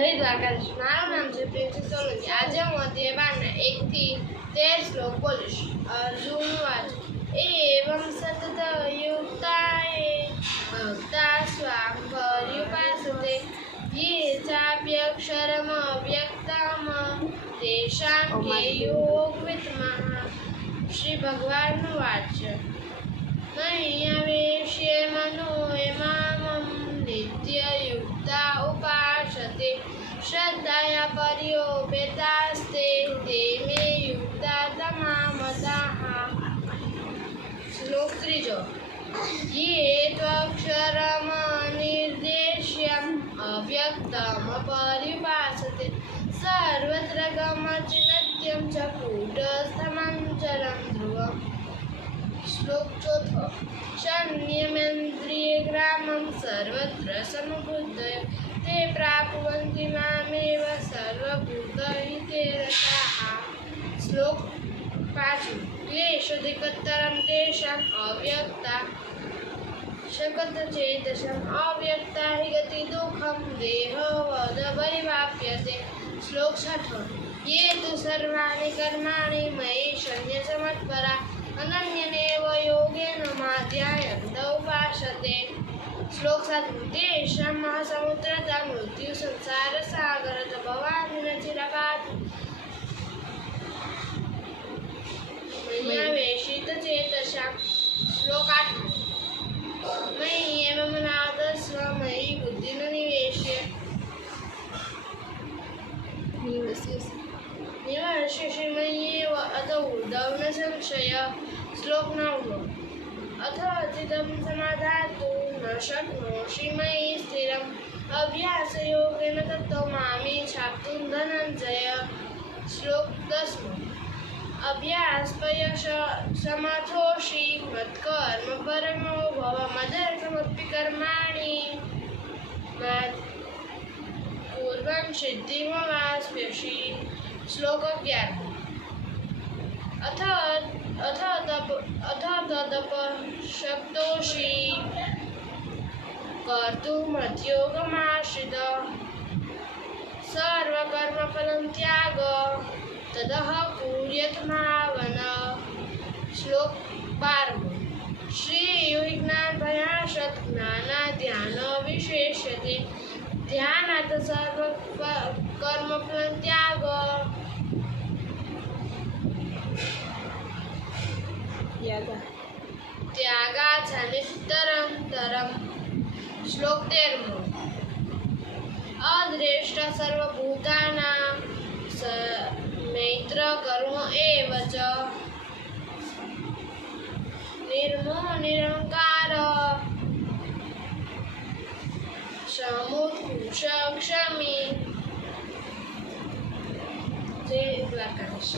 જય દ્વારકાધીશ. મારું નામ છે પ્રિન્સી સોલંકી. આજે હું અધ્યાય 12 1 થી 13 શ્લોક બોલીશ. અર્જુન વાચ એવં સતત યુક્તાએ ભક્તા સ્વામ પર્યુપાસતે યે ચાપ્યક્ષરમ અવ્યક્તમ તેષાં કે યોગવિત્મઃ. શ્રી ભગવાનનું વાક્ય. મય્યાવેશ્ય મનો એમામં નિત્યયુક્તા ઉપાસતે શ્રદ્ધયા પર્યોપેતાસ્તે તે મે યુક્તા તમામતાઃ. શ્લોક ત્રીજો. યે ત્વક્ષરમ નિર્દેશ્યમ અવ્યક્તમ પર્યુપાસતે સર્વત્ર ગમચિનત્યમ ચ કૂટસ્થમંચલં ધ્રુવम्. શ્લોક ચોથો. શન્યમેન્દ્રિયગ્રામં સર્વત્ર સમબુદ્ધય તે પ્રાપ્નુવન્તિ મામેવ સર્વભૂતહિતે રતાઃ. શ્લોક પાંચમો. ક્લેશોધિકતરં તેષાં અવ્યક્તા શકતચેતસં અવ્યક્તા હિ ગતિ દુઃખં દેહવદ પરિવાપ્યતે. શ્લોક છઠ્ઠો. યે તુ સર્વાણિ કર્માણિ મયિ શન્યસમત્પરા અનન્યનેવ યોગેન માધ્યાયન્ત ઉપાસતે. શ્લોક સાતમો. તેષાં મહાસમુદ્રતા મૃત્યુ સંસાર સાગરત ભવાનિ ન ચિરપાતુ મય્યાવેશિત ચેતસાં. શ્લોક આઠમો. મય્યેવ મનાદસ્વ મયિ બુદ્ધિ ન નિવેશ્ય નિવશ્યસि મય્યેવ અત ઉર્ધવ ન સંશય. શ્લોક નવમો. અથ અચિતં સમાધાતુ ન શક્નોષિ મયિ સ્થિરम् અભ્યાસયોગેન તતો મામી છાપ્તું ધનંજય. શ્લોક દસમો. અભ્યાસપયશ સમથોષિ મત્કર્મ પરમો ભવ મદર્થમપી કર્માણિ પૂર્વં સિદ્ધિમવાપ્સ્યસि. શ્લોક 11. અથ તદપશક્તોષિ કર્તુમત્યોગમાશ્રિત સર્વકર્મફલં ત્યાગ તદઃ કુર્યતમાવન. શ્લોક 12. શ્રેયો જ્ઞાનભયાસત જ્ઞાનાધ્યાન વિશેષ્યતે ધ્યાનાત સર્વ કર્મફલં ત્યાગ. ત્યાગાચનિતરંતરમ. શ્લોક 13. અદ્રેષ્ટ સર્વભૂતાનાં મૈત્ર કર્મ એવ ચ નિર્મોહ નિરંકાર સમુત્કૃષ ક્ષમી. જય દ્વારકાધીશ.